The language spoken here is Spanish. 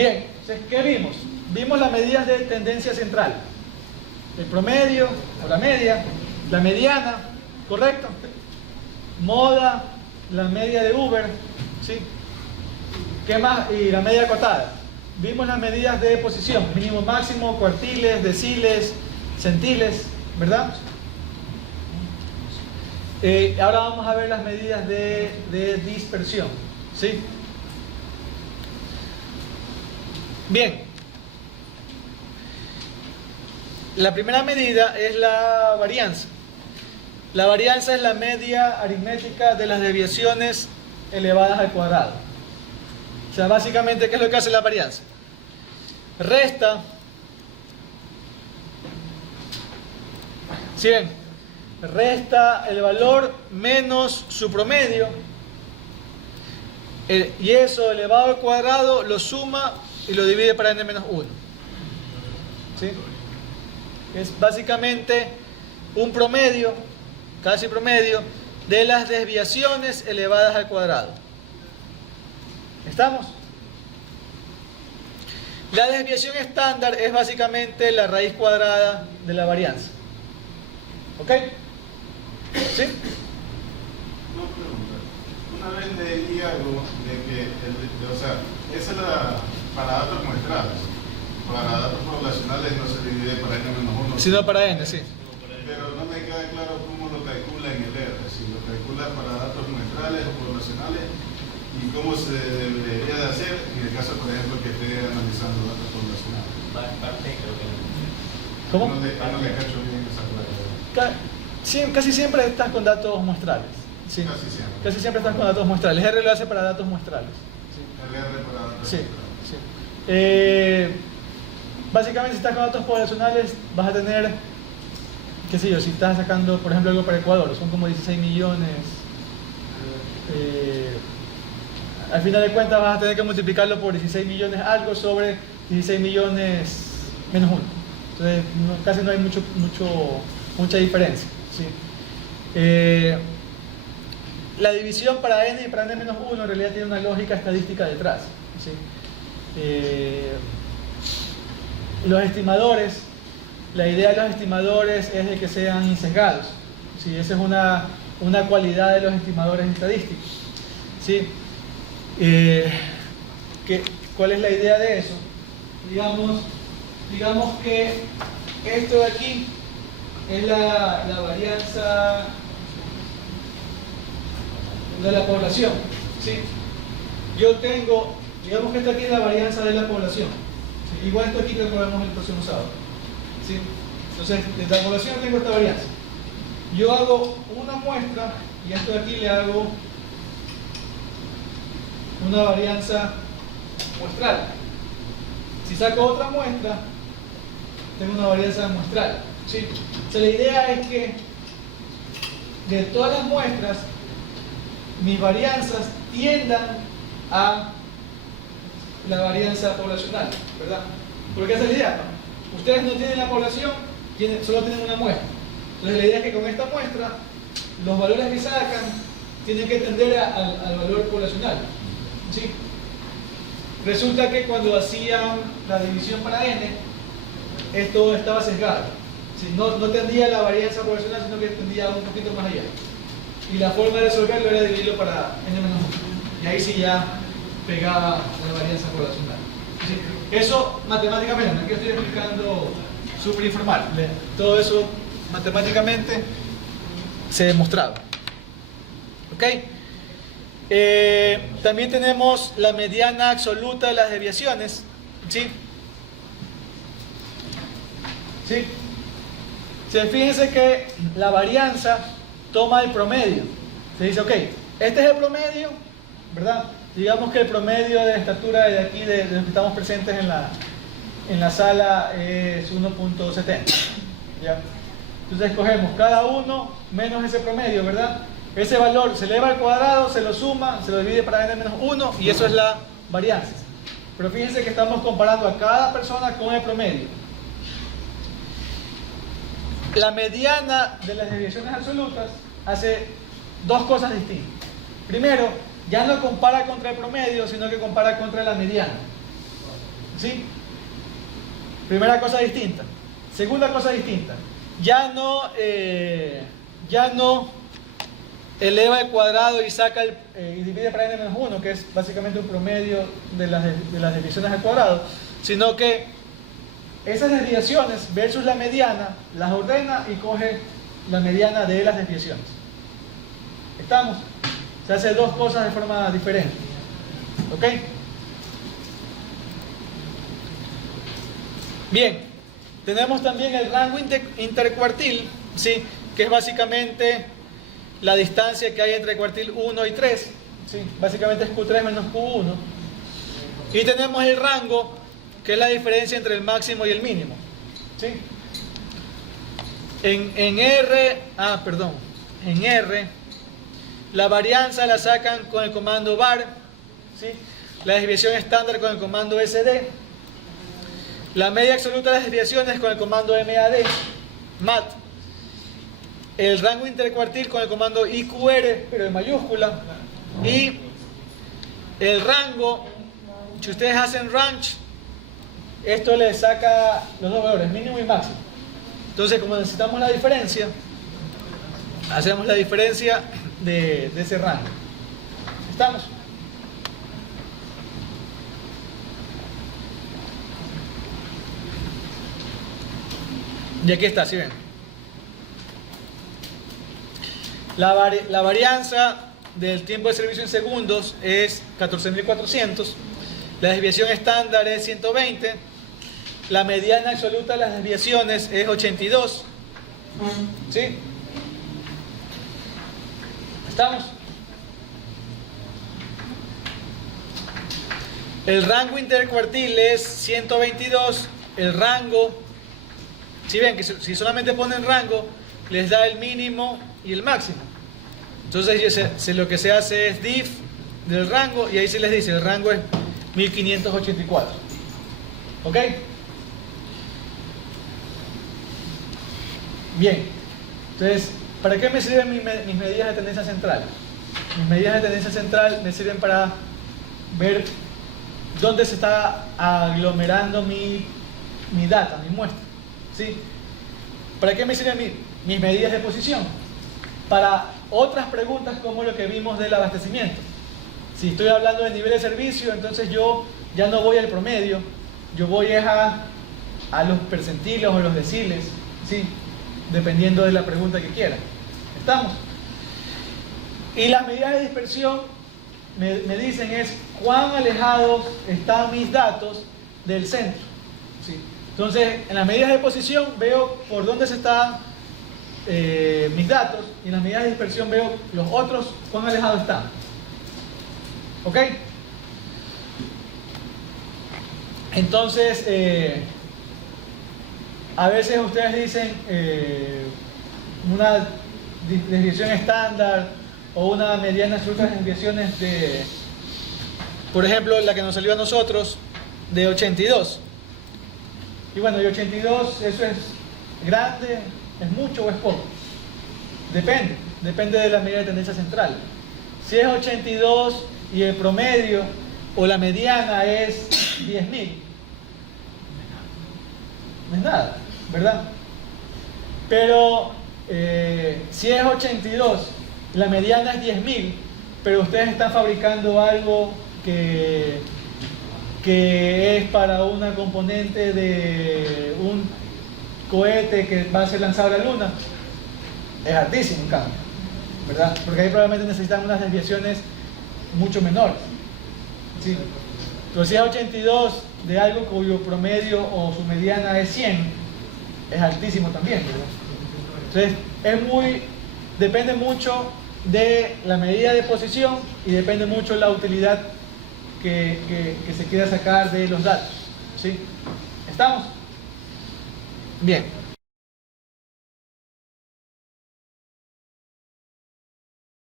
Bien, entonces, ¿qué vimos? Vimos las medidas de tendencia central. El promedio, o la media, la mediana, ¿correcto? Moda, la media de Uber, ¿sí? ¿Qué más? Y la media acotada. Vimos las medidas de posición, mínimo, máximo, cuartiles, deciles, centiles, ¿verdad? Ahora vamos a ver las medidas de dispersión, ¿sí? Bien. La primera medida es la varianza. La varianza es la media aritmética de las desviaciones elevadas al cuadrado. O sea, básicamente, ¿qué es lo que hace la varianza? Resta, ¿sí ven? Resta el valor menos su promedio, y eso elevado al cuadrado lo suma y lo divide para n menos 1. ¿Sí? Es básicamente un promedio, casi promedio, de las desviaciones elevadas al cuadrado. ¿Estamos? La desviación estándar es básicamente la raíz cuadrada de la varianza. ¿Ok? ¿Sí? Una pregunta. Una vez leí algo de que, o sea, esa es para datos muestrales. Para datos poblacionales no se divide para n-1. Sino para n, sí. Pero no me queda claro cómo lo calcula en el R. Si lo calcula para datos muestrales o poblacionales y cómo se debería de hacer en el caso, por ejemplo, que esté analizando datos poblacionales. ¿Cómo? No le cacho bien esa claridad. Sí, casi siempre estás con datos muestrales. Sí. Casi siempre estás con datos muestrales. R lo hace para datos muestrales. Sí. El R para datos Sí, muestrales. sí. Básicamente, si estás con datos poblacionales, vas a tener, qué sé yo, si estás sacando, por ejemplo, algo para Ecuador, son como 16 millones. Al final de cuentas, vas a tener que multiplicarlo por 16 millones algo sobre 16 millones menos 1. Entonces, casi no hay mucha diferencia. ¿Sí? La división para n y para n menos 1 en realidad tiene una lógica estadística detrás. ¿Sí? Los estimadores, la idea de los estimadores es de que sean insesgados. ¿Sí? Esa es una cualidad de los estimadores estadísticos. ¿Sí? ¿Cuál es la idea de eso? Digamos que esto de aquí es la varianza de la población. ¿Sí? Yo tengo, digamos que esto aquí es la varianza de la población. ¿Sí? Igual esto aquí que lo vemos el próximo sábado. ¿Sí? Entonces, de la población tengo esta varianza. Yo hago una muestra y esto de aquí le hago una varianza muestral. Si saco otra muestra, tengo una varianza muestral. ¿Sí? O sea, la idea es que de todas las muestras, mis varianzas tiendan a la varianza poblacional, ¿verdad? Porque esa es la idea, ¿no? Ustedes no tienen la población, solo tienen una muestra. Entonces la idea es que con esta muestra, los valores que sacan tienen que tender al valor poblacional. ¿Sí? Resulta que cuando hacían la división para n, esto estaba sesgado. ¿Sí? No tendía a la varianza poblacional, sino que tendía un poquito más allá. Y la forma de resolverlo era dividirlo para n-1. Y ahí sí ya pegaba la varianza poblacional. ¿Sí? Eso matemáticamente, aquí estoy explicando súper informal. Todo eso matemáticamente se demostraba. ¿Ok? También tenemos la mediana absoluta de las desviaciones. ¿Sí? ¿Sí? Fíjense que la varianza toma el promedio. Se dice, ok, este es el promedio, ¿verdad? Digamos que el promedio de estatura de aquí, de los que estamos presentes en la sala, es 1.70. ¿Ya? Entonces escogemos cada uno menos ese promedio, ¿verdad? Ese valor se eleva al cuadrado, se lo suma, se lo divide para n-1 y eso es la varianza. Pero fíjense que estamos comparando a cada persona con el promedio. La mediana de las desviaciones absolutas hace dos cosas distintas. Primero, ya no compara contra el promedio, sino que compara contra la mediana. ¿sí? Primera cosa distinta. Segunda cosa distinta. Ya no eleva el cuadrado y saca y divide para n-1, que es básicamente un promedio de las desviaciones al cuadrado, sino que esas desviaciones versus la mediana las ordena y coge la mediana de las desviaciones. ¿Estamos? Se hace dos cosas de forma diferente. ¿Ok? Bien, tenemos también el rango intercuartil, ¿sí? Que es básicamente la distancia que hay entre cuartil 1 y 3, ¿sí? Básicamente es Q3 menos Q1. Y tenemos el rango, que es la diferencia entre el máximo y el mínimo, ¿sí? En R, la varianza la sacan con el comando var, ¿sí? La desviación estándar con el comando sd, la media absoluta de las desviaciones con el comando MAT, el rango intercuartil con el comando IQR, pero en mayúscula, y el rango, si ustedes hacen range, esto le saca los dos valores, mínimo y máximo. Entonces, como necesitamos la diferencia, hacemos la diferencia de ese rango. ¿Estamos? Y aquí está, ¿sí ven? La varianza del tiempo de servicio en segundos es 14.400. La desviación estándar es 120. La mediana absoluta de las desviaciones es 82. ¿Sí? ¿Estamos? El rango intercuartil es 122. El rango, si ven que si solamente ponen rango, les da el mínimo y el máximo. Entonces lo que se hace es diff del rango y ahí se les dice el rango es 1584. ¿Ok? Bien. Entonces, ¿para qué me sirven mis medidas de tendencia central? Mis medidas de tendencia central me sirven para ver dónde se está aglomerando mi data, mi muestra. ¿Sí? ¿Para qué me sirven mis medidas de posición? Para otras preguntas como lo que vimos del abastecimiento. Si estoy hablando de nivel de servicio, entonces yo ya no voy al promedio, yo voy a los percentiles o los deciles, ¿sí? Dependiendo de la pregunta que quiera. ¿Estamos? Y las medidas de dispersión me dicen es cuán alejados están mis datos del centro. ¿Sí? Entonces, en las medidas de posición veo por dónde se están mis datos y en las medidas de dispersión veo los otros cuán alejados están. ¿Ok? Entonces, a veces ustedes dicen una desviación estándar o una mediana absoluta de desviaciones de, por ejemplo, la que nos salió a nosotros de 82. Y bueno, de 82, ¿eso es grande, es mucho o es poco? Depende de la medida de tendencia central. Si es 82 y el promedio o la mediana es 10.000, no es nada, ¿verdad? Pero si es 82, la mediana es 10.000, pero ustedes están fabricando algo que es para una componente de un cohete que va a ser lanzado a la Luna, es altísimo en cambio, ¿verdad? Porque ahí probablemente necesitan unas desviaciones mucho menores, ¿sí? Pero si es 82 de algo cuyo promedio o su mediana es 100, es altísimo también, ¿verdad? Entonces, depende mucho de la medida de posición y depende mucho de la utilidad que se quiera sacar de los datos, ¿sí? ¿Estamos? Bien.